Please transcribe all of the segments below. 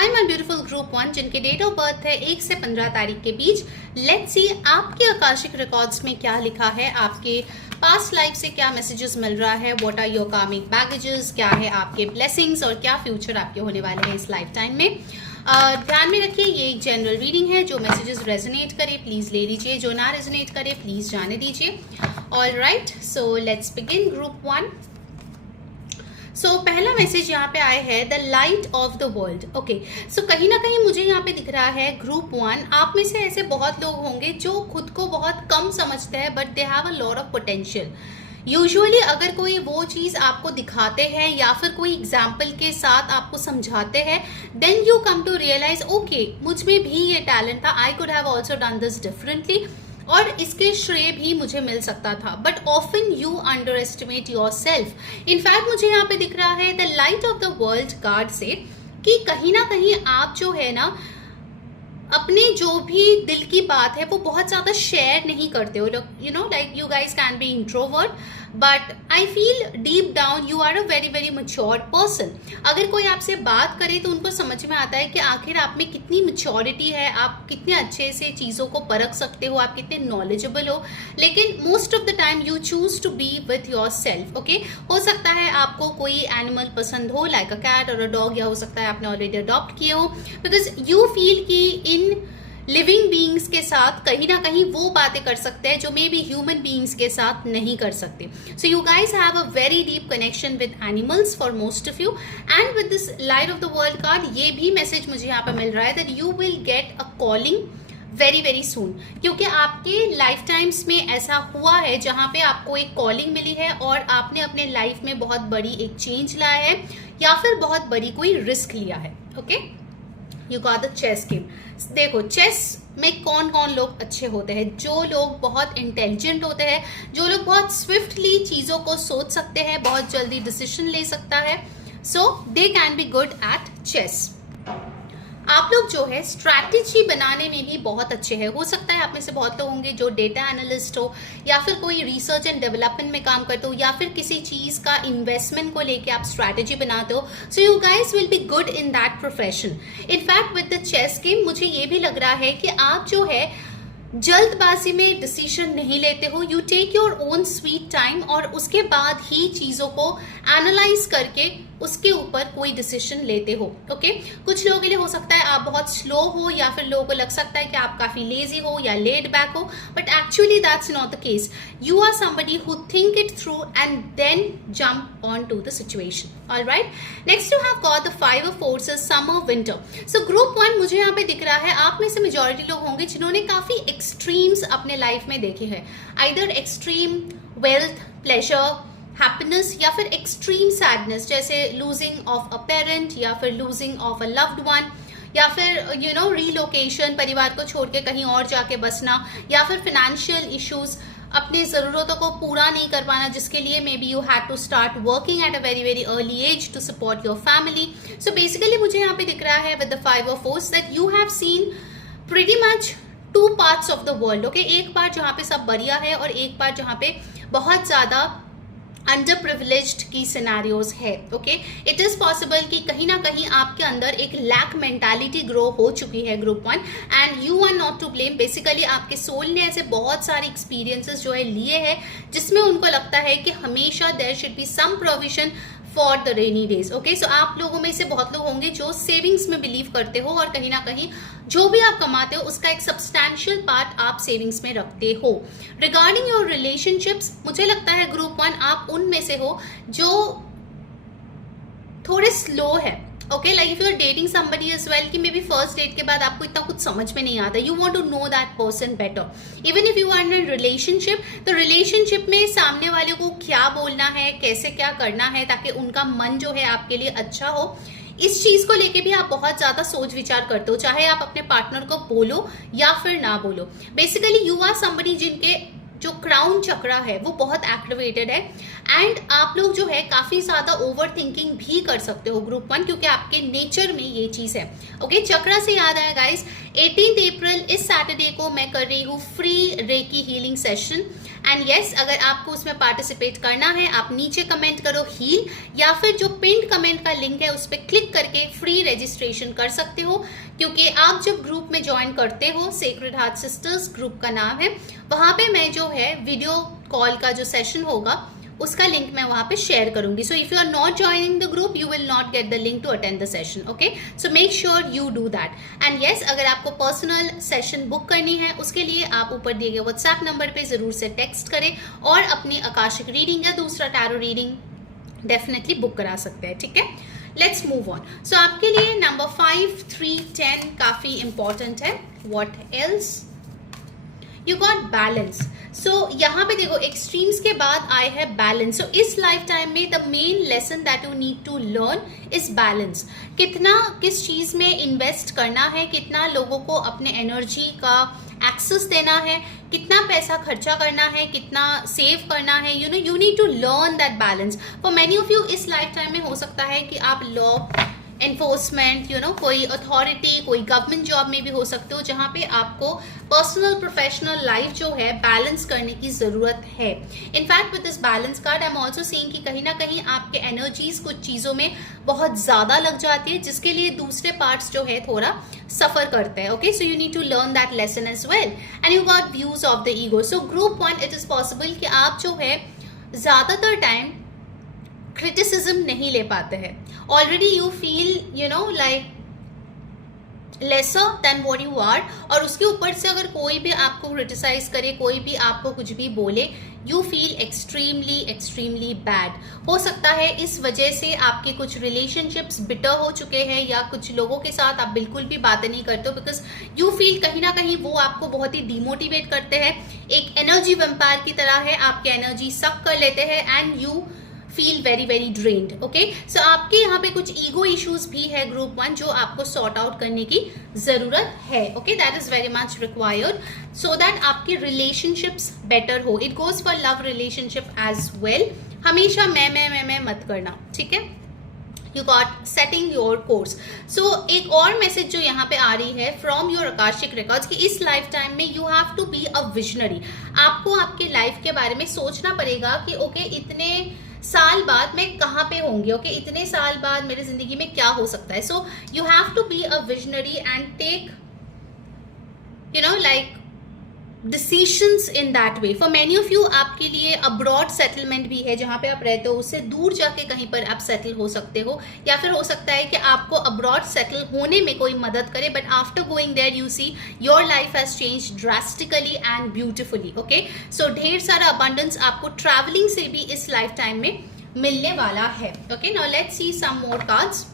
Hi my beautiful group 1 जिनके date of birth है 1 से 15 तारीख के बीच। लेट्स सी आपके आकाशिक रिकॉर्ड्स में क्या लिखा है, आपके पास्ट लाइफ से क्या मैसेजेस मिल रहा है, व्हाट आर योर कार्मिक बैगेजेस, क्या है आपके ब्लेसिंग्स और क्या फ्यूचर आपके होने वाले हैं इस लाइफ टाइम में। ध्यान में रखिए ये एक जनरल रीडिंग है। जो मैसेजेस रेजोनेट करे प्लीज ले लीजिए, जो ना रेजोनेट करे प्लीज जाने दीजिए। Alright, so let's begin group 1। So पहला मैसेज यहाँ पे आया है the light of the world. Okay, so कहीं ना कहीं मुझे यहाँ पे दिख रहा है ग्रुप 1, आप में से ऐसे बहुत लोग होंगे जो खुद को बहुत कम समझते हैं but they have a lot of potential. Usually अगर कोई वो चीज़ आपको दिखाते हैं या फिर कोई एग्जाम्पल के साथ आपको समझाते हैं, then you come to realise okay मुझ में भी ये टैलेंट था, I could have also done this differently और इसके श्रेय भी मुझे मिल सकता था। But often you underestimate yourself. In fact मुझे यहाँ पे दिख रहा है the light of the world card से कि कहीं ना कहीं आप जो है ना अपने जो भी दिल की बात है वो बहुत ज़्यादा शेयर नहीं करते हो। You know like you guys can be introvert but I feel deep down you are a very very mature person. अगर कोई आपसे बात करे तो उनको समझ में आता है कि आखिर आप में कितनी मैच्योरिटी है, आप कितने अच्छे से चीज़ों को परख सकते हो, आप कितने नॉलेजेबल हो। लेकिन most of the time you choose to be with yourself. Okay, हो सकता है आपको कोई एनिमल पसंद हो लाइक अ कैट और अ डॉग, या हो सकता है आपने ऑलरेडी अडॉप्ट किए हो, बिकॉज यू फील कि इन लिविंग बीइंग्स के साथ कहीं ना कहीं वो बातें कर सकते हैं जो मे बी ह्यूमन बीइंग्स के साथ नहीं कर सकते। सो you guys have a very deep connection with animals for most of you and with this light of the world card ये भी मैसेज मुझे यहाँ पर मिल रहा है that you will get a calling very very soon. क्योंकि आपके life times में ऐसा हुआ है जहाँ पे आपको एक कॉलिंग मिली है और आपने अपने लाइफ में बहुत बड़ी एक चेंज लाया है या फिर बहुत बड़ी कोई रिस्क लिया है। Okay, you got the chess game. देखो चेस में कौन कौन लोग अच्छे होते हैं, जो लोग बहुत इंटेलिजेंट होते हैं, जो लोग बहुत स्विफ्टली चीज़ों को सोच सकते हैं, बहुत जल्दी डिसीजन ले सकता है, so they can be good at chess. आप लोग जो है स्ट्रैटेजी बनाने में भी बहुत अच्छे हैं। हो सकता है आप में से बहुत लोग होंगे जो डेटा एनालिस्ट हो या फिर कोई रिसर्च एंड डेवलपमेंट में काम करते हो या फिर किसी चीज़ का इन्वेस्टमेंट को लेके आप स्ट्रैटेजी बनाते हो। So you guys will be good in that profession. In fact with the chess game मुझे ये भी लग रहा है कि आप जो है जल्दबाजी में डिसीजन नहीं लेते हो, you take your own sweet time और उसके बाद ही चीज़ों को एनालाइज करके उसके ऊपर कोई डिसीजन लेते हो। ओके, कुछ लोगों के लिए हो सकता है आप बहुत स्लो हो या फिर लोगों को लग सकता है कि आप काफ़ी लेजी हो या लेड बैक हो, but actually that's not the case. You are somebody who think it through and then jump on to the situation. Alright, next you have got the 5 of forces summer winter. So group 1 मुझे यहाँ पे दिख रहा है आप में से majority लोग होंगे जिन्होंने काफ़ी एक्सट्रीम्स अपने लाइफ में देखे हैं, either extreme wealth, pleasure, happiness या फिर एक्सट्रीम सैडनेस जैसे लूजिंग ऑफ अ पेरेंट या फिर losing of a loved one या फिर यू नो रीलोकेशन, परिवार को छोड़ के कहीं और जाके बसना, या फिर फाइनेंशियल इश्यूज, अपनी ज़रूरतों को पूरा नहीं कर पाना जिसके लिए maybe you had to start working at a very very early age to support your family. So basically मुझे यहाँ पे दिख रहा है with the 5 of force that you have seen pretty much 2 parts of the world. Okay, एक part जहाँ पे सब बढ़िया है और एक पार्ट जहाँ पे बहुत ज़्यादा अंडर प्रिविलेज्ड की सिनेरियोज है। ओके, इट इज़ पॉसिबल कि कहीं ना कहीं आपके अंदर एक लैक मेंटालिटी ग्रो हो चुकी है group 1 and you are not to blame. Basically आपके सोल ने ऐसे बहुत सारे एक्सपीरियंसेस जो है लिए हैं जिसमें उनको लगता है कि हमेशा there should be some provision for the rainy days. Okay, so आप लोगों में से बहुत लोग होंगे जो सेविंग्स में बिलीव करते हो और कहीं ना कहीं जो भी आप कमाते हो उसका एक सब्सटैंशियल पार्ट आप सेविंग्स में रखते हो। रिगार्डिंग योर रिलेशनशिप्स मुझे लगता है ग्रुप 1 आप उनमें से हो जो थोड़े स्लो है। Okay, like if you are dating somebody as well कि मे बी फर्स्ट डेट के बाद आपको इतना कुछ समझ में नहीं आता, you want to know that person better. Even if you are in relationship, तो रिलेशनशिप में सामने वाले को क्या बोलना है, कैसे क्या करना है ताकि उनका मन जो है आपके लिए अच्छा हो, इस चीज़ को लेके भी आप बहुत ज़्यादा सोच विचार करते हो, चाहे आप अपने पार्टनर को बोलो या फिर ना बोलो। बेसिकली यू आर समबडी जिनके जो क्राउन चक्रा है वो बहुत एक्टिवेटेड है एंड आप लोग जो है काफ़ी ज़्यादा ओवर थिंकिंग भी कर सकते हो ग्रुप 1 क्योंकि आपके नेचर में ये चीज़ है। ओके, चक्रा से याद आया गाइस, 18 अप्रैल इस सैटरडे को मैं कर रही हूँ free recce healing session and yes, अगर आपको उसमें पार्टिसिपेट करना है आप नीचे कमेंट करो हील, या फिर जो पिंड कमेंट का लिंक है उस पर क्लिक करके फ्री रजिस्ट्रेशन कर सकते हो, क्योंकि आप जब ग्रुप में ज्वाइन करते हो, सेक्रेड हार्ट सिस्टर्स ग्रुप का नाम है, वहाँ पे मैं जो है वीडियो कॉल का जो सेशन होगा उसका लिंक मैं वहाँ पे शेयर करूंगी. So if you are not joining the group you will not get the link to attend the session. Okay, so make sure you do that. And yes, अगर आपको पर्सनल सेशन बुक करनी है उसके लिए आप ऊपर दिए गए व्हाट्सएप नंबर पे जरूर से टेक्स्ट करें और अपनी आकाशिक रीडिंग या दूसरा टैरो रीडिंग डेफिनेटली बुक करा सकते हैं. ठीक है, लेट्स मूव ऑन. सो आपके लिए नंबर 5, 3, 10 काफी इंपॉर्टेंट है. What else? You got balance. So यहाँ पे देखो, एक्सट्रीम्स के बाद आए है बैलेंस. सो इस लाइफ टाइम में the main lesson that you need to learn is balance. कितना किस चीज में इन्वेस्ट करना है, कितना लोगों को अपने एनर्जी का एक्सेस देना है, कितना पैसा खर्चा करना है, कितना सेव करना है. You need to learn that balance. For many of you इस लाइफ टाइम में हो सकता है कि आप लॉ एनफोर्समेंट, कोई अथॉरिटी, कोई गवर्नमेंट जॉब में भी हो सकते हो, जहाँ पे आपको पर्सनल प्रोफेशनल लाइफ जो है बैलेंस करने की जरूरत है. In fact with this balance card I am also seeing कि कहीं ना कहीं आपके एनर्जीज कुछ चीज़ों में बहुत ज़्यादा लग जाती है, जिसके लिए दूसरे पार्ट्स जो है थोड़ा सफ़र करते हैं. Okay, so you need to learn that lesson as well. And you got views of the ego. So group 1 it is possible कि आप जो है ज़्यादातर टाइम क्रिटिसिज्म नहीं ले पाते हैं. Already you feel like lesser than what you are, और उसके ऊपर से अगर कोई भी आपको क्रिटिसाइज करे, कोई भी आपको कुछ भी बोले, यू फील एक्सट्रीमली बैड. हो सकता है इस वजह से आपके कुछ रिलेशनशिप्स बिटर हो चुके हैं, या कुछ लोगों के साथ आप बिल्कुल भी बातें नहीं करते हो, बिकॉज यू फील कहीं ना कहीं वो आपको बहुत ही डिमोटिवेट करते हैं. एक एनर्जी वैम्पायर की तरह है, आपकी एनर्जी सक कर लेते हैं and you feel very drained. Okay, so आपके यहाँ पे कुछ ईगो इश्यूज भी है ग्रुप 1 जो आपको सॉर्ट आउट करने की जरूरत है. Okay, that is very much required so that आपके रिलेशनशिप्स बेटर हो. It goes for love relationship as well. हमेशा मैं मत करना. ठीक है, you got setting your course. So एक और मैसेज जो यहाँ पे आ रही है फ्रॉम योर आकाशिक रिकॉर्ड्स कि इस लाइफ टाइम में you have to be a visionary. आपको आपके लाइफ के बारे में सोचना पड़ेगा कि ओके, इतने साल बाद मैं कहाँ पे होंगी. ओके, इतने साल बाद मेरी जिंदगी में क्या हो सकता है. So you have to be a visionary and take like decisions in that way. For many of you आपके लिए अब्रॉड सेटलमेंट भी है, जहाँ पे आप रहते हो उससे दूर जाके कहीं पर आप सेटल हो सकते हो, या फिर हो सकता है कि आपको अब्रॉड सेटल होने में कोई मदद करे, but after going there you see your life has change drastically and beautifully. Okay, so ढेर सारा अबंडेंस आपको ट्रैवलिंग से भी इस लाइफ टाइम में मिलने वाला है. Okay, now let's see some more cards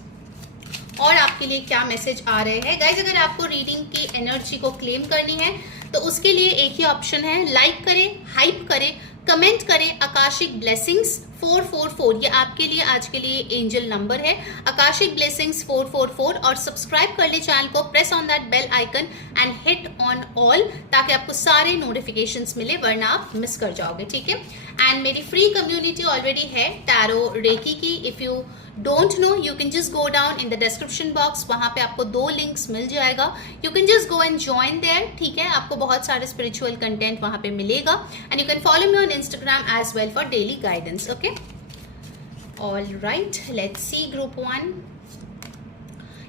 और आपके लिए क्या मैसेज आ रहे हैं. गाइज, अगर आपको रीडिंग की एनर्जी को क्लेम करनी है तो उसके लिए एक ही ऑप्शन है, लाइक करें, हाइप करें, कमेंट करें आकाशिक ब्लेसिंग्स 444. ये आपके लिए आज के लिए एंजल नंबर है, आकाशिक ब्लेसिंग्स 444, और सब्सक्राइब कर ले चैनल को, press on that bell icon and hit on all, ताकि आपको सारे नोटिफिकेशंस मिले, वरना आप मिस कर जाओगे. ठीक है, एंड मेरी फ्री कम्युनिटी ऑलरेडी है टैरो रेकी की. If you don't know you can just go down in the description box, वहाँ पे आपको 2 लिंक्स मिल जाएगा. You can just go and join there. ठीक है, आपको बहुत सारे स्पिरिचुअल कंटेंट वहाँ पे मिलेगा, and you can follow me on Instagram as well for daily guidance. Okay, all right, let's see group 1.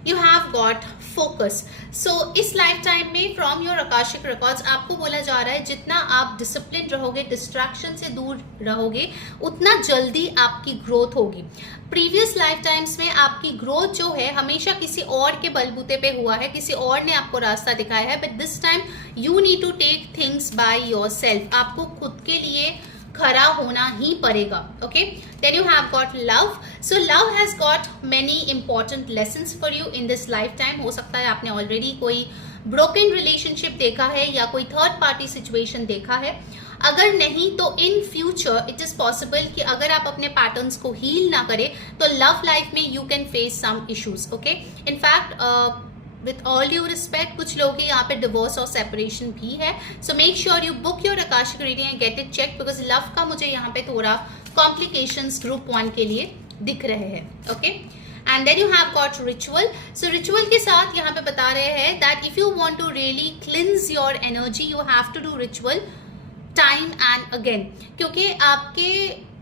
You have got focus. So इस life time में फ्रॉम योर आकाशिक रिकॉर्ड्स आपको बोला जा रहा है जितना आप डिसिप्लिन रहोगे, डिस्ट्रैक्शन से दूर रहोगे, उतना जल्दी आपकी ग्रोथ होगी. प्रीवियस लाइफ टाइम्स में आपकी ग्रोथ जो है हमेशा किसी और के बलबूते पे हुआ है, किसी और ने आपको रास्ता दिखाया है, but this time you need to take things by yourself. आपको खुद के लिए खड़ा होना ही पड़ेगा. Okay, then you have got love. So love has got many important lessons for you in this life time. हो सकता है आपने ऑलरेडी कोई ब्रोकन रिलेशनशिप देखा है या कोई थर्ड पार्टी सिचुएशन देखा है. अगर नहीं तो in future it is possible कि अगर आप अपने पैटर्न्स को हील ना करें तो लव लाइफ में you can face some issues. Okay, in fact with all due respect, कुछ लोगों के यहाँ पे डिवोर्स और सेपरेशन भी है. So make sure you book your akashic reading and get it check, because love का मुझे यहाँ पे थोड़ा कॉम्प्लिकेशंस ग्रुप 1 के लिए दिख रहे हैं. Okay, and then you have got ritual. So ritual के साथ यहाँ पे बता रहे हैं that if you want to really cleanse your energy you have to do ritual time and again, क्योंकि आपके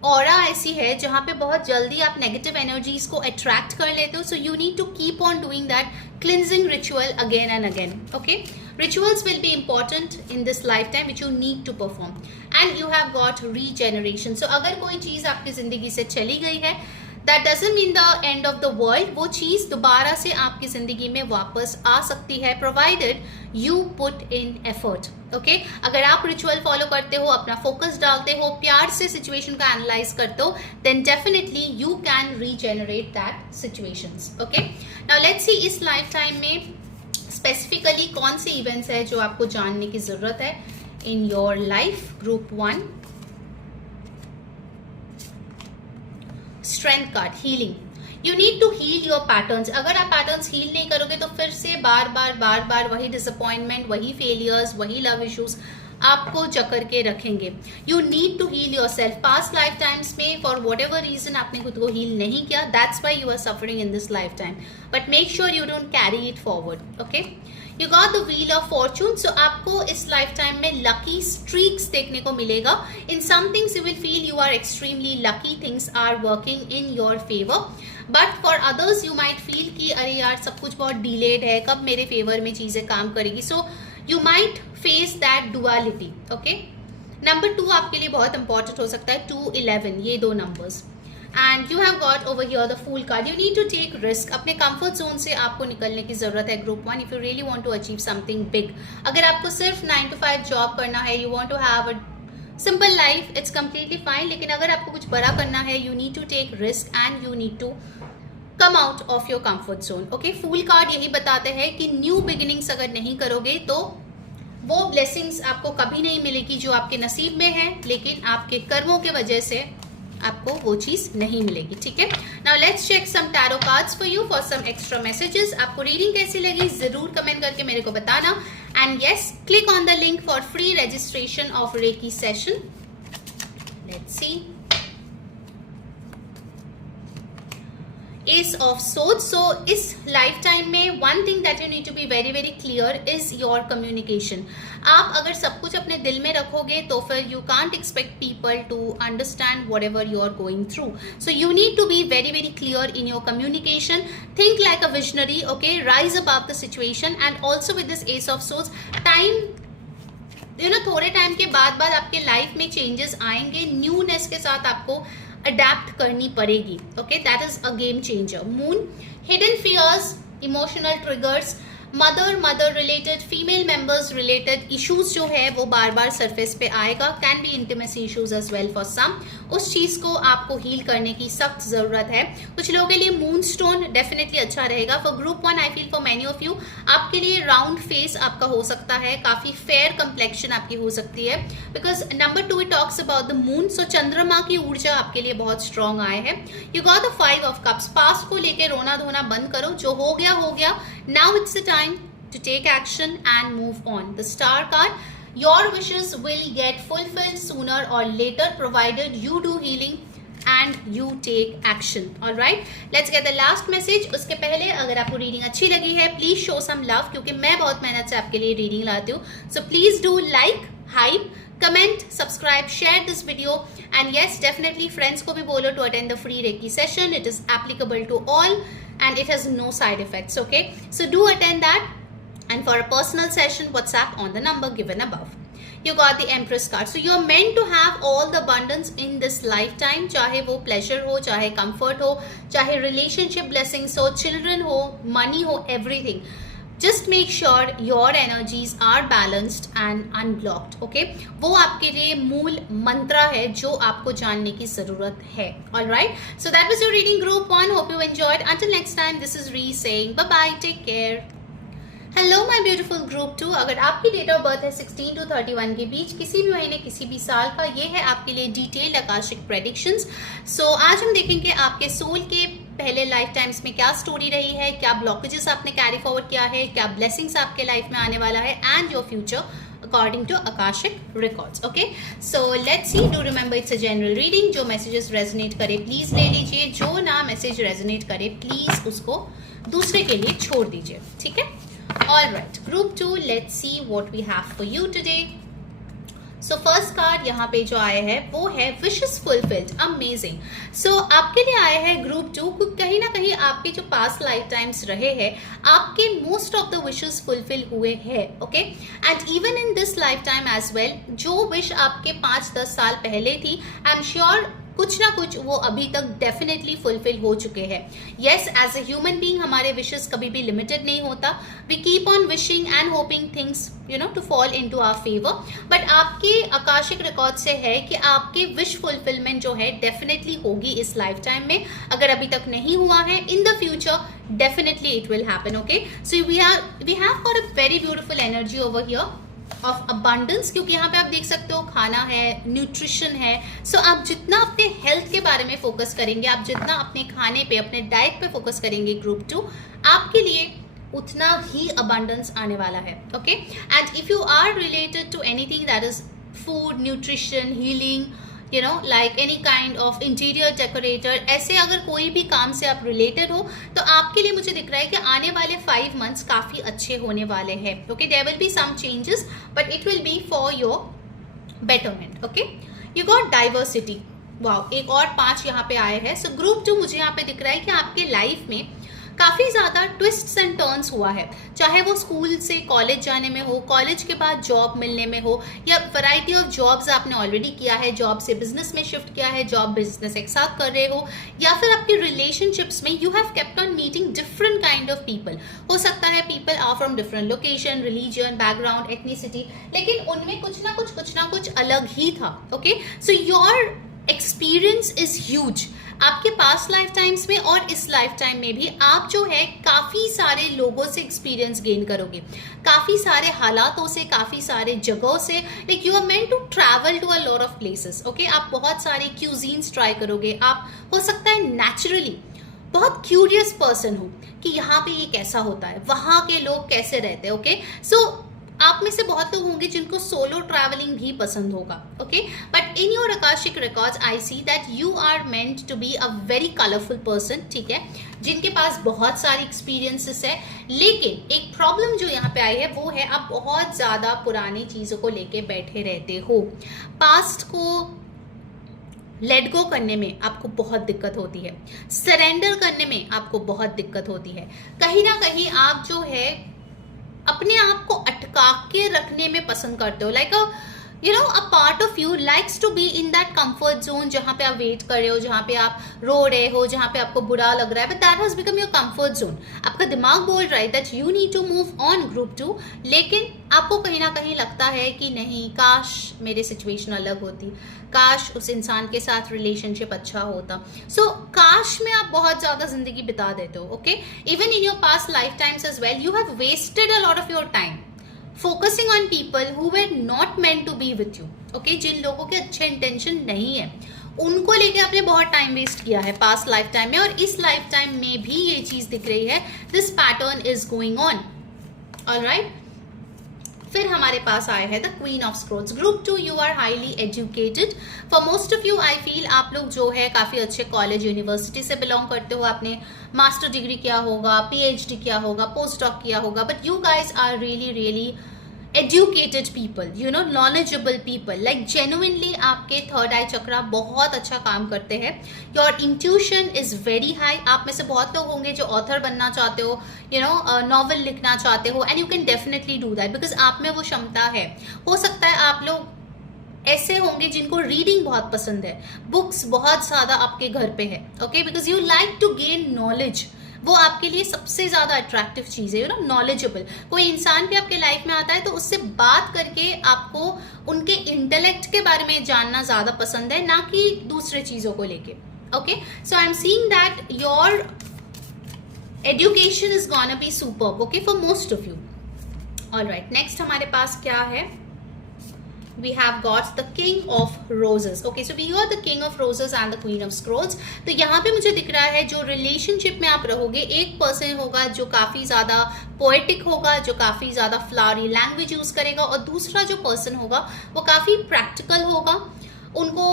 ऑरा ऐसी है जहाँ पे बहुत जल्दी आप नेगेटिव एनर्जीज को अट्रैक्ट कर लेते हो. So you need to keep on doing that cleansing ritual again and again. Okay, rituals will be important in this lifetime which you need to perform, and you have got regeneration. So अगर कोई चीज़ आपकी ज़िंदगी से चली गई है, that doesn't mean the end of the world. वो चीज़ दोबारा से आपकी ज़िंदगी में वापस आ सकती है, provided you put in effort. Okay? अगर आप रिचुअल फॉलो करते हो, अपना फोकस डालते हो, प्यार से सिचुएशन को एनालाइज करते हो, then definitely you can regenerate that situations. Okay? Now let's see इस लाइफ टाइम में स्पेसिफिकली कौन से इवेंट्स है जो आपको जानने की जरूरत है in your life. Group 1, strength card, healing. You need to heal your patterns. अगर आप पैटर्न्स हील नहीं करोगे तो फिर से बार बार वही डिसअपॉइंटमेंट, वही फेलियर्स, वही लव इश्यूज आपको जकड़ के रखेंगे. You need to heal yourself. Past life times में फॉर वट एवर रीजन आपने खुद को हील नहीं किया, that's why you are suffering in this life time, but make sure you don't carry it forward. Okay, you got the wheel of fortune. So आपको इस life time में lucky streaks देखने को मिलेगा. In some things you will feel you are extremely lucky, things are working in your favour, but for others you might feel कि अरे यार सब कुछ बहुत डिलेड है, कब मेरे फेवर में चीजें काम करेगी. सो you might face that duality. Okay, number 2 आपके लिए बहुत important हो सकता है. 2, 11, ये दो numbers. And you have got over here the Fool card. You need to take risk. अपने comfort zone से आपको निकलने की जरूरत है. Group 1, if you really want to achieve something big, अगर आपको सिर्फ 9 to 5 जॉब करना है, you want to have a simple life, it's completely fine. लेकिन अगर आपको कुछ बड़ा करना है, you need to take risk and you need to come out of your comfort zone. Okay, Fool card यही बताते हैं कि न्यू बिगिनिंग्स अगर नहीं करोगे तो वो ब्लेसिंग्स आपको कभी नहीं मिलेगी जो आपके नसीब में है, लेकिन आपके कर्मों के वजह से आपको वो चीज नहीं मिलेगी. ठीक है, now let's check some tarot cards for you for some extra messages. आपको रीडिंग कैसी लगी जरूर कमेंट करके मेरे को बताना. And yes, click on the link for free registration of reiki session. Let's see. Ace of Swords. So इस life time में one thing that you need to be very very clear is your communication. आप अगर सब कुछ अपने दिल में रखोगे तो फिर you can't expect people to understand whatever you are going through. So you need to be very very clear in your communication. Think like a visionary. Okay, rise above the situation. And also with this Ace of Swords, time थोड़े time के बाद आपके life में changes आएंगे. Newness के साथ आपको adapt करनी पड़ेगी. Okay, that is a game changer. Moon, hidden fears, emotional triggers, mother related, female members related issues जो है वो बार बार सरफेस पे आएगा. Can be intimacy issues as well for some. उस चीज को आपको हील करने की सख्त जरूरत है. कुछ लोगों के लिए मून स्टोन डेफिनेटली अच्छा रहेगा. For group 1 I feel for many of you आपके लिए राउंड फेस आपका हो सकता है, काफी फेयर कंप्लेक्शन आपकी हो सकती है, because number 2 it talks about the moon. So चंद्रमा की ऊर्जा आपके लिए बहुत स्ट्रांग आए है. You got the 5 of cups. Past को लेके रोना धोना बंद करो, जो हो गया. Now it's the time to take action and move on. The Star card, your wishes will get fulfilled sooner or later provided you do healing and you take action. All right, let's get the last message. उसके पहले अगर आपको reading अच्छी लगी है please show some love, क्योंकि मैं बहुत मेहनत से आपके लिए रीडिंग लाती हूँ. So please do like, hype, comment, subscribe, share this video, and yes, definitely friends को भी बोलो to attend the free Reiki session. It is applicable to all and it has no side effects. Okay, so do attend that. And for a personal session, WhatsApp on the number given above. You got the Empress card. So you're meant to have all the abundance in this lifetime. चाहे वो pleasure हो, चाहे comfort हो, चाहे relationship blessings हो, children हो, money हो, everything. Just make sure your energies are balanced and unblocked. Okay? वो आपके लिए मूल मंत्र है जो आपको जानने की जरूरत है. All right? So that was your reading group 1. Hope you enjoyed. Until next time, this is Ree saying bye bye. Take care. Hello my beautiful group 2. अगर आपकी डेट ऑफ बर्थ है 16 to 31 के बीच, किसी भी महीने किसी भी साल का, ये है आपके लिए डिटेल्ड आकाशिक प्रेडिक्शंस. सो आज हम देखेंगे आपके सोल के पहले लाइफ टाइम्स में क्या स्टोरी रही है, क्या ब्लॉकेजेस आपने कैरी फॉरवर्ड किया है, क्या ब्लेसिंग्स आपके लाइफ में आने वाला है, and your future according to akashic records. Okay, so let's see. Do remember it's a general reading. जो मैसेजेस रेजोनेट करे प्लीज ले लीजिए, जो ना मैसेज रेजोनेट करे प्लीज उसको दूसरे के लिए छोड़ दीजिए. ठीक है? All right, group 2, let's see what we have for you today. So first card यहाँ पे जो आया है वो है विशेस फुलफिल्ड, अमेजिंग। सो आपके लिए आया है ग्रुप 2, कहीं ना कहीं आपके जो पास्ट लाइफ टाइम्स रहे हैं आपके most of the wishes fulfil हुए हैं, okay. And even in this life time as well, जो विश आपके 5-10 साल पहले थी, आई एम श्योर कुछ ना कुछ वो अभी तक डेफिनेटली फुलफिल हो चुके हैं। Yes, as a human being हमारे विशेस कभी भी लिमिटेड नहीं होता। We keep on wishing and hoping things to fall into our favour. But आपके आकाशिक रिकॉर्ड से है कि आपके विश फुलफिलमेंट जो है डेफिनेटली होगी इस लाइफ टाइम में। अगर अभी तक नहीं हुआ है, in the future definitely it will happen, okay. So we have got a very beautiful energy over here of abundance, क्योंकि यहाँ पे आप देख सकते हो खाना है, न्यूट्रिशन है। सो आप जितना अपने हेल्थ के बारे में फोकस करेंगे, आप जितना अपने खाने पे, अपने डाइट पे फोकस करेंगे ग्रुप 2, आपके लिए उतना ही अबंडेंस आने वाला है, okay. And if you are related to anything that is food, nutrition, healing, like any kind of interior decorator, ऐसे अगर कोई भी काम से आप रिलेटेड हो तो आपके लिए मुझे दिख रहा है कि आने वाले 5 मंथ्स काफ़ी अच्छे होने वाले हैं, okay. There will be some changes but it will be for your betterment, okay. You got diversity, wow, एक और 5 यहाँ पे आए हैं। सो ग्रुप 2 मुझे यहाँ पे दिख रहा है कि आपके लाइफ में काफ़ी ज़्यादा ट्विस्ट्स एंड टर्न्स हुआ है, चाहे वो स्कूल से कॉलेज जाने में हो, कॉलेज के बाद जॉब मिलने में हो, या वैरायटी ऑफ जॉब्स आपने ऑलरेडी किया है, जॉब से बिजनेस में शिफ्ट किया है, जॉब बिजनेस एक साथ कर रहे हो, या फिर आपके रिलेशनशिप्स में you have kept on meeting different kind of people. हो सकता है people are from different location, religion, background, ethnicity, लेकिन उनमें कुछ ना कुछ अलग ही था, okay. So your experience is huge. आपके पास्ट लाइफ टाइम्स में और इस लाइफ टाइम में भी आप जो है काफ़ी सारे लोगों से एक्सपीरियंस गेन करोगे, काफ़ी सारे हालातों से, काफ़ी सारे जगहों से। Like you are meant to travel to a lot of places, okay. आप बहुत सारे क्यूजीन्स ट्राई करोगे। आप हो सकता है नेचुरली बहुत क्यूरियस पर्सन हो कि यहाँ पे ये कैसा होता है, वहाँ के लोग कैसे रहते हैं, ओके। सो आप में से बहुत लोग होंगे जिनको सोलो ट्रैवलिंग भी पसंद होगा, okay. But in your Akashic records I see that you are meant to be a very colourful person, ठीक है, जिनके पास बहुत सारी एक्सपीरियंसेस है। लेकिन एक प्रॉब्लम जो यहाँ पे आई है वो है आप बहुत ज़्यादा पुरानी चीज़ों को लेके बैठे रहते हो। पास्ट को लेट गो करने में आपको बहुत दिक्कत होती है, सरेंडर करने में आपको बहुत दिक्कत होती है। कहीं ना कहीं आप जो है अपने आप को अटका के रखने में पसंद करते हो। Like a part of you likes to be in that comfort zone, जहाँ पे आप वेट कर रहे हो, जहाँ पे आप रो रहे हो, जहाँ पे आपको बुरा लग रहा है, but that has become your comfort zone. आपका दिमाग बोल रहा है that you need to move on group 2, लेकिन आपको कहीं ना कहीं लगता है कि नहीं, काश मेरी सिचुएशन अलग होती, काश उस इंसान के साथ रिलेशनशिप अच्छा होता। सो काश में आप बहुत ज़्यादा जिंदगी बिता देते हो, okay. Even in your past life times as well, you have wasted a lot of your time focusing on people who were not meant to be with you, okay. जिन लोगों के अच्छे इंटेंशन नहीं है उनको लेके आपने बहुत टाइम वेस्ट किया है पास्ट लाइफ टाइम में, और इस लाइफ टाइम में भी ये चीज़ दिख रही है। This pattern is going on, alright. फिर हमारे पास आया है the queen of scrolls. Group 2, you are highly educated. For most of you I feel आप लोग जो है काफ़ी अच्छे कॉलेज, यूनिवर्सिटी से बिलोंग करते हो। आपने मास्टर डिग्री किया होगा, PhD किया होगा, पोस्ट डॉक किया होगा, but you guys are really educated people, knowledgeable people. Like genuinely आपके थर्ड आई चक्रा बहुत अच्छा काम करते हैं। Your intuition is very high. आप में से बहुत लोग होंगे जो ऑथर बनना चाहते हो, नॉवल लिखना चाहते हो, and you can definitely do that because आप में वो क्षमता है। हो सकता है आप लोग ऐसे होंगे जिनको रीडिंग बहुत पसंद है, बुक्स बहुत ज़्यादा आपके घर पे है, okay, because you like to gain knowledge. वो आपके लिए सबसे ज़्यादा अट्रैक्टिव चीज़ है, नॉलेजेबल। कोई इंसान भी आपके लाइफ में आता है तो उससे बात करके आपको उनके इंटेलेक्ट के बारे में जानना ज़्यादा पसंद है, ना कि दूसरे चीज़ों को लेके, okay. So I am seeing that your education is gonna be superb, okay, for most of you. Alright, next हमारे पास क्या है? we have got the king of roses. Okay, so we are the king of roses and the queen of scrolls. तो यहाँ पे मुझे दिख रहा है जो रिलेशनशिप में आप रहोगे, एक पर्सन होगा जो काफ़ी ज़्यादा पोएटिक होगा, जो काफ़ी ज़्यादा फ्लावरी लैंग्वेज यूज़ करेगा, और दूसरा जो पर्सन होगा वो काफ़ी प्रैक्टिकल होगा। उनको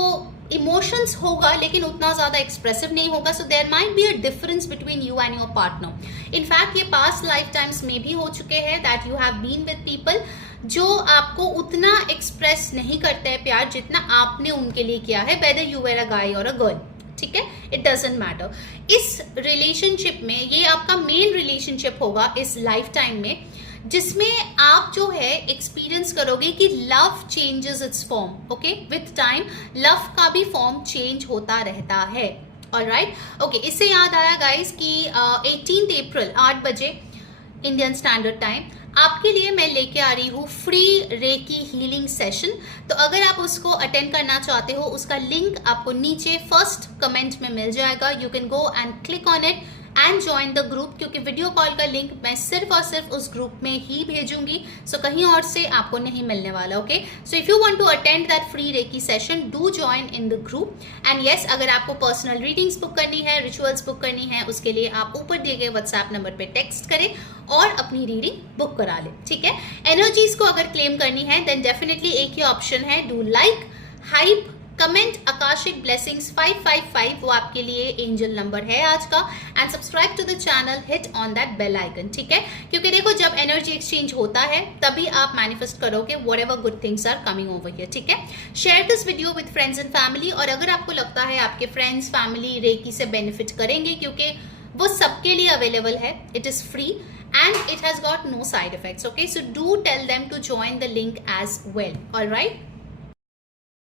इमोशंस होगा लेकिन उतना ज्यादा एक्सप्रेसिव नहीं होगा. So there might be a difference between you and your partner. In fact ये पास्ट लाइफ टाइम्स में भी हो चुके हैं that you have been with people जो आपको उतना एक्सप्रेस नहीं करते हैं प्यार जितना आपने उनके लिए किया है, वेदर यू वर अ गाय और अ गर्ल. ठीक है, इट डजेंट मैटर. इस रिलेशनशिप में ये आपका मेन रिलेशनशिप होगा इस लाइफ टाइम में, जिसमें आप जो है एक्सपीरियंस करोगे कि love changes it's form. Okay, with time love का भी फॉर्म चेंज होता रहता है. Alright, okay. इससे याद आया गाइस कि 18 अप्रैल 8 बजे इंडियन स्टैंडर्ड टाइम आपके लिए मैं लेके आ रही हूँ फ्री रेकी हीलिंग सेशन. तो अगर आप उसको अटेंड करना चाहते हो, उसका लिंक आपको नीचे फर्स्ट कमेंट में मिल जाएगा. You can go and click on it and join the group, क्योंकि वीडियो कॉल का लिंक मैं सिर्फ और सिर्फ उस ग्रुप में ही भेजूंगी. सो कहीं और से आपको नहीं मिलने वाला. Okay, so if you want to attend that free reiki session, do join in the group. And yes, अगर आपको पर्सनल रीडिंग्स बुक करनी है, रिचुअल्स बुक करनी है, उसके लिए आप ऊपर दिए गए व्हाट्सएप नंबर पे टेक्स्ट करें और अपनी रीडिंग बुक करा लें. ठीक है, एनर्जीज को अगर क्लेम करनी है देन डेफिनेटली एक ही ऑप्शन है, do like, hype, comment akashic blessings 555, वो आपके लिए एंजल नंबर है आज का. And subscribe to the channel, hit on that bell icon. ठीक है, क्योंकि देखो जब एनर्जी एक्सचेंज होता है तभी आप मैनिफेस्ट करोगे whatever good things are coming over here. ठीक है, share this video with friends and family. और अगर आपको लगता है आपके फ्रेंड्स फैमिली रेकी से बेनिफिट करेंगे, क्योंकि वो सबके लिए अवेलेबल है, it is free and it has got no side effects. Okay, so do tell them to join the link as well. All right,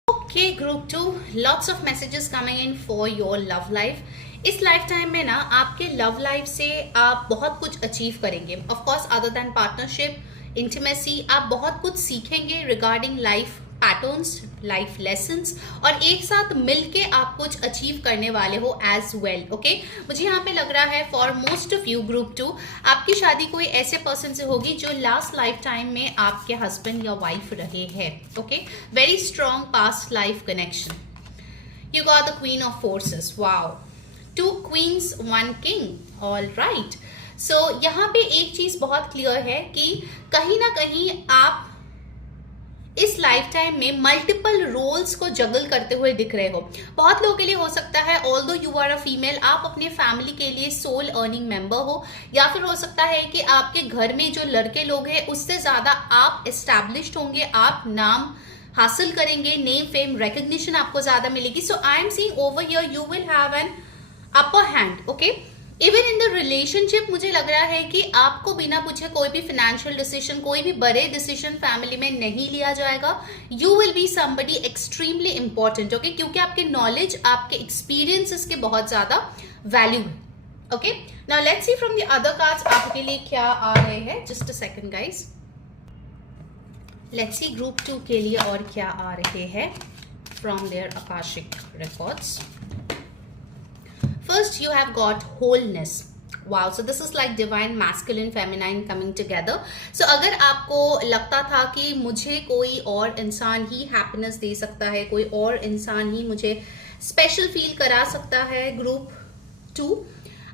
okay, group 2, lots of messages coming in for your love life. इस life time में ना आपके love life से आप बहुत कुछ achieve करेंगे. Of course other than partnership, intimacy, आप बहुत कुछ सीखेंगे regarding life patterns, life lessons, और एक साथ मिलके आप कुछ अचीव करने वाले हो एज वेल. ओके, मुझे यहाँ पे लग रहा है for most of you group 2, आपकी शादी कोई ऐसे पर्सन से होगी जो लास्ट लाइफ टाइम में आपके हस्बैंड या वाइफ रहे हैं. Okay, very strong past life connection. You got the queen of forces. Wow, 2 queens 1 king. All right, so यहाँ पे एक चीज बहुत क्लियर है कि कहीं ना कहीं आप इस लाइफ टाइम में मल्टीपल रोल्स को जगल करते हुए दिख रहे हो. बहुत लोगों के लिए हो सकता है although you are a female, आप अपने फैमिली के लिए सोल अर्निंग मेंबर हो, या फिर हो सकता है कि आपके घर में जो लड़के लोग हैं उससे ज्यादा आप एस्टैब्लिश्ड होंगे, आप नाम हासिल करेंगे, नेम फेम रिकग्निशन आपको ज्यादा मिलेगी. So I am seeing over here you will have an upper hand. Okay, even in the relationship मुझे लग रहा है कि आपको बिना पूछे कोई भी फाइनेंशियल डिसीजन, कोई भी बड़े डिसीजन फैमिली में नहीं लिया जाएगा. You will be somebody extremely important. Okay, क्योंकि आपके नॉलेज, आपके एक्सपीरियंसेस के बहुत ज्यादा वैल्यू है. Okay, now let's see from the other cards आपके लिए क्या आ रहे हैं. Just a second guys, let's see group 2 के लिए और क्या आ रहे हैं from there akashic records. First, you have got wholeness. Wow, so this is like divine masculine feminine coming together. So अगर आपको लगता था कि मुझे कोई और इंसान ही हैप्पीनेस दे सकता है, कोई और इंसान ही मुझे स्पेशल फील करा सकता है, ग्रुप 2,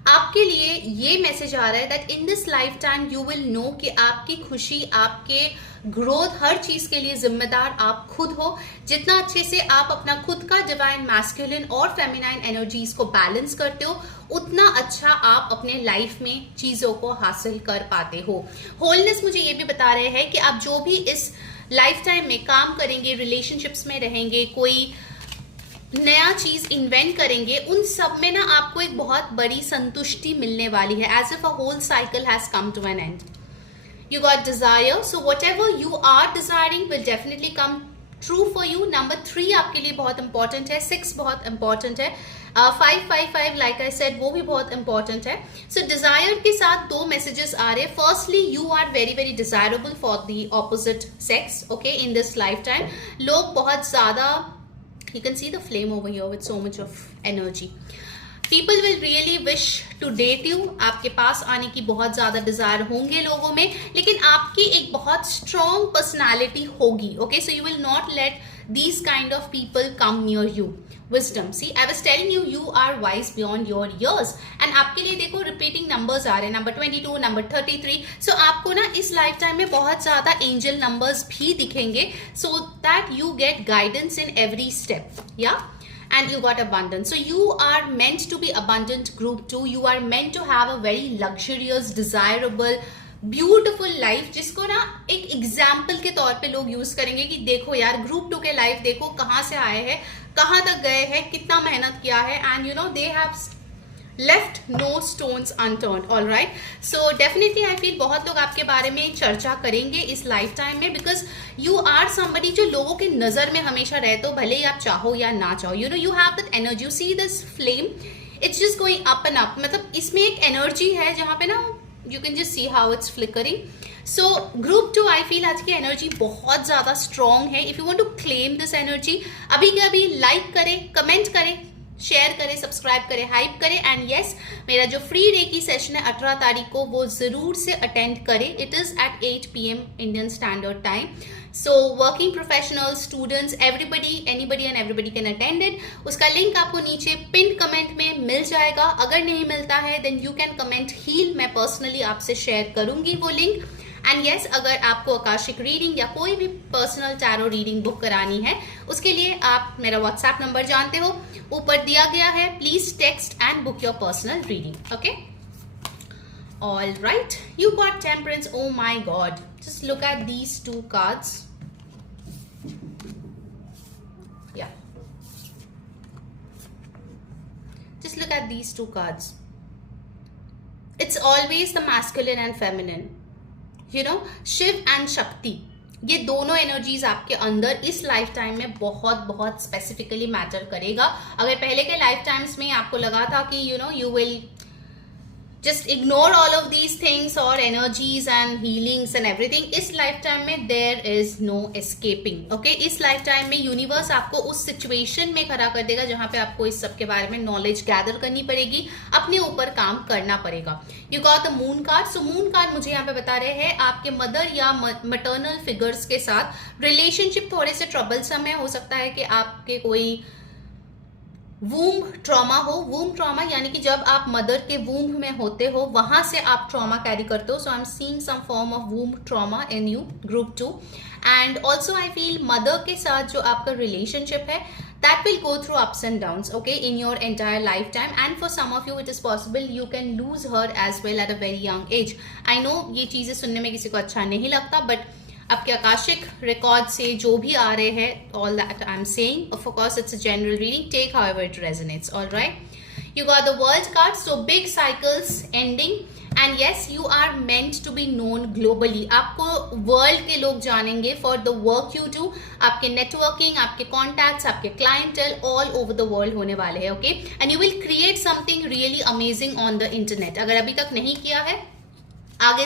आपके लिए ये मैसेज आ रहा है that in this life time you will know कि आपकी खुशी, आपके ग्रोथ, हर चीज के लिए जिम्मेदार आप खुद हो. जितना अच्छे से आप अपना खुद का डिवाइन मैस्कुलिन और फेमिनाइन एनर्जीज को बैलेंस करते हो, उतना अच्छा आप अपने लाइफ में चीजों को हासिल कर पाते हो. होलनेस मुझे ये भी बता रहे हैं कि आप जो भी इस लाइफ टाइम में काम करेंगे, रिलेशनशिप्स में रहेंगे, कोई नया चीज इन्वेंट करेंगे, उन सब में ना आपको एक बहुत बड़ी संतुष्टि मिलने वाली है. As if a whole cycle has come to an end. You got desire, so whatever you are desiring will definitely come true for you. Number 3 आपके लिए बहुत important है, 6 बहुत important है, 555 like I said वो भी बहुत important है. So desire के साथ 2 messages आ रहे. Firstly, you are very very desirable for the opposite sex. Okay, in this lifetime लोग बहुत ज़्यादा, you can see the flame over here with so much of energy. People will really wish to date you. आपके पास आने की बहुत ज्यादा Dzire होंगे लोगों में, लेकिन आपकी एक बहुत स्ट्रॉन्ग पर्सनैलिटी होगी. Okay, so you will not let these kind of people come near you. Wisdom, see I was telling you, you are wise beyond your years. And आपके लिए देखो रिपीटिंग नंबर्स आ रहे हैं, नंबर 22, नंबर 33. सो आपको ना इस life time में बहुत ज्यादा एंजल नंबर्स भी दिखेंगे, so that you get guidance in every step. Yeah, and you got abundance. So you are meant to be abundant group 2. You are meant to have a very luxurious, desirable, beautiful life, जिसको ना एक example के तौर पे लोग use करेंगे कि देखो यार ग्रुप 2 के लाइफ देखो कहाँ से आए हैं, कहाँ तक गए हैं, कितना मेहनत किया है, and you know they have left no stones unturned. All right, so definitely I feel बहुत लोग आपके बारे में चर्चा करेंगे इस लाइफ टाइम में, बिकॉज यू आर समबडी जो लोगों की नजर में हमेशा रहते हो, भले ही आप चाहो या ना चाहो. You know you have that energy, you see this flame, it's just going up and up. मतलब इसमें एक एनर्जी है जहाँ पे ना you can just see how it's flickering. So group 2 I feel आज की एनर्जी बहुत ज्यादा स्ट्रॉन्ग है. If you want to claim this energy, अभी के अभी लाइक करें, कमेंट करें, शेयर करें, सब्सक्राइब करें, हाइप करें. एंड यस, मेरा जो फ्री रेकी सेशन है 18 तारीख को, वो जरूर से अटेंड करें. It is at 8 PM Indian standard time. So working professionals, students, everybody, anybody and everybody can attend it. उसका लिंक आपको नीचे पिन कमेंट में मिल जाएगा. अगर नहीं मिलता है then you can comment heal, मैं पर्सनली आपसे शेयर करूंगी वो लिंक. एंड यस, अगर आपको आकाशिक रीडिंग या कोई भी पर्सनल टैरो रीडिंग बुक करानी है, उसके लिए आप मेरा व्हाट्सएप नंबर जानते हो, ऊपर दिया गया है. Please text and book your personal reading. Okay, all right, you got temperance. Oh my god, just look at these 2 cards. Yeah, just look at these 2 cards. It's always the masculine and feminine. You know, Shiva and Shakti, ये दोनों energies आपके अंदर इस life time में बहुत बहुत specifically matter करेगा. अगर पहले के लाइफ टाइम्स में आपको लगा था कि you know you will just ignore all of these things or energies and healings and everything, इस lifetime में there is no escaping. okay, इस lifetime में यूनिवर्स आपको उस सिचुएशन में खड़ा कर देगा जहां पे आपको इस सब के बारे में नॉलेज गैदर करनी पड़ेगी, अपने ऊपर काम करना पड़ेगा. You got the moon card. So moon card मुझे यहाँ पे बता रहे हैं आपके मदर या मटर्नल फिगर्स के साथ रिलेशनशिप थोड़े से ट्रबलसम है. हो सकता है कि आपके कोई वूम्ब ट्रॉमा हो. वूम्ब ट्रॉमा यानी कि जब आप मदर के वूम्ब में होते हो वहां से आप ट्रॉमा कैरी करते हो. So I am seeing some form of womb trauma in you, group 2. And also I feel mother के साथ जो आपका रिलेशनशिप है that will go through ups and downs, okay, in your entire lifetime. And for some of you it is possible you can lose her as well at a very young age. I know ये चीजें सुनने में किसी को अच्छा नहीं लगता, but आपके आकाशिक रिकॉर्ड से जो भी आ रहे हैं, all that I'm saying, of course it's a general reading, take however it resonates. all right, you got the world card. So big cycles ending. And yes, you are meant to be known globally. आपको world के लोग जानेंगे for the work you do. आपके networking, आपके contacts, आपके clientele all over the world होने वाले हैं. Okay, and you will create something really amazing on the internet. अगर अभी तक नहीं किया है, आगे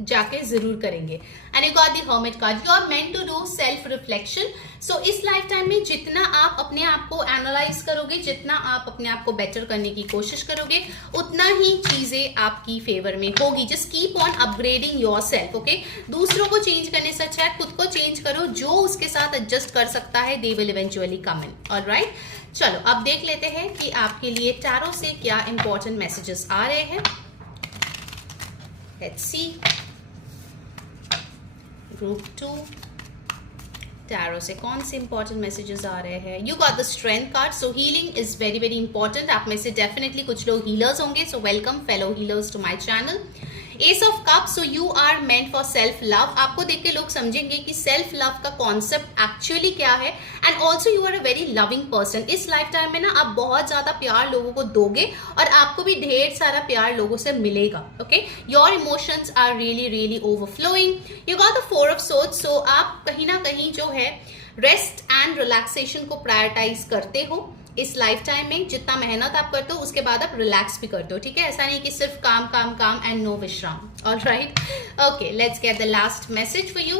जाके जरूर करेंगे. And you got the hermit card. You are meant to do self reflection. So इस लाइफ टाइम में जितना आप अपने आप को एनालाइज करोगे, जितना आप अपने आप को बेटर करने की कोशिश करोगे, उतना ही चीजें आपकी फेवर में होगी. Just keep on upgrading your self. Okay, दूसरों को चेंज करने से अच्छा है खुद को चेंज करो. जो उसके साथ एडजस्ट कर सकता है, they will eventually come in. Alright, चलो अब देख लेते हैं कि आपके लिए टैरो से क्या इंपॉर्टेंट मैसेजेस आ रहे हैं. Let's see. Group 2 टैरो से कौन से इंपॉर्टेंट मैसेजेस आ रहे हैं. You got the strength card. So healing is very very important. आप में से डेफिनेटली कुछ लोग हीलर्स होंगे, so welcome fellow healers to my channel. Ace of cups. So you are meant for self love. आपको देख के लोग समझेंगे कि सेल्फ लव का कॉन्सेप्ट एक्चुअली क्या है. And also you are a very loving person. इस लाइफ टाइम में ना आप बहुत ज्यादा प्यार लोगों को दोगे और आपको भी ढेर सारा प्यार लोगों से मिलेगा. Okay, your emotions are really really overflowing. You got the 4 of swords. So आप कहीं ना कहीं जो है रेस्ट एंड रिलैक्सेशन को प्रायोरिटाइज करते हो इस लाइफ टाइम में. जितना मेहनत आप करते हो उसके बाद आप रिलैक्स भी करते हो. ठीक है, ऐसा नहीं कि सिर्फ काम काम काम एंड नो विश्राम. Alright, okay, let's get the last message for you.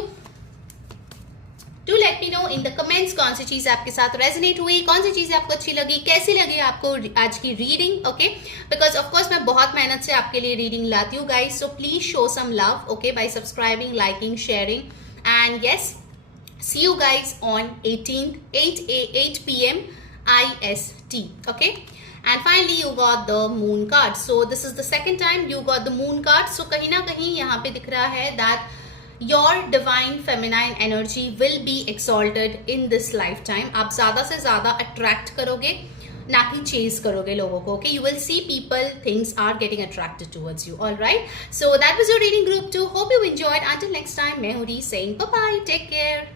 Do let me know in the comments कौन सी चीज आपके साथ रेजोनेट हुई, कौन सी चीजें आपको अच्छी लगी, कैसी लगी आपको आज की रीडिंग. ओके, बिकॉज ऑफकोर्स मैं बहुत मेहनत से आपके लिए रीडिंग लाती हूँ guys. So please show some love, okay, by subscribing, liking, sharing. And yes, see you guys on 18th 8 PM IST. okay, and finally you got the moon card. So this is the second time you got the moon card. So कहीं ना कहीं यहाँ पे दिख रहा है that your divine feminine energy will be exalted in this life time. आप ज़्यादा से ज़्यादा अट्रैक्ट करोगे, ना कि चेज करोगे लोगों को। You will see people, things are getting attracted towards you. Alright, so that was your reading group 2। Hope you enjoyed. Until next time, मैं हूं री saying bye bye, take care.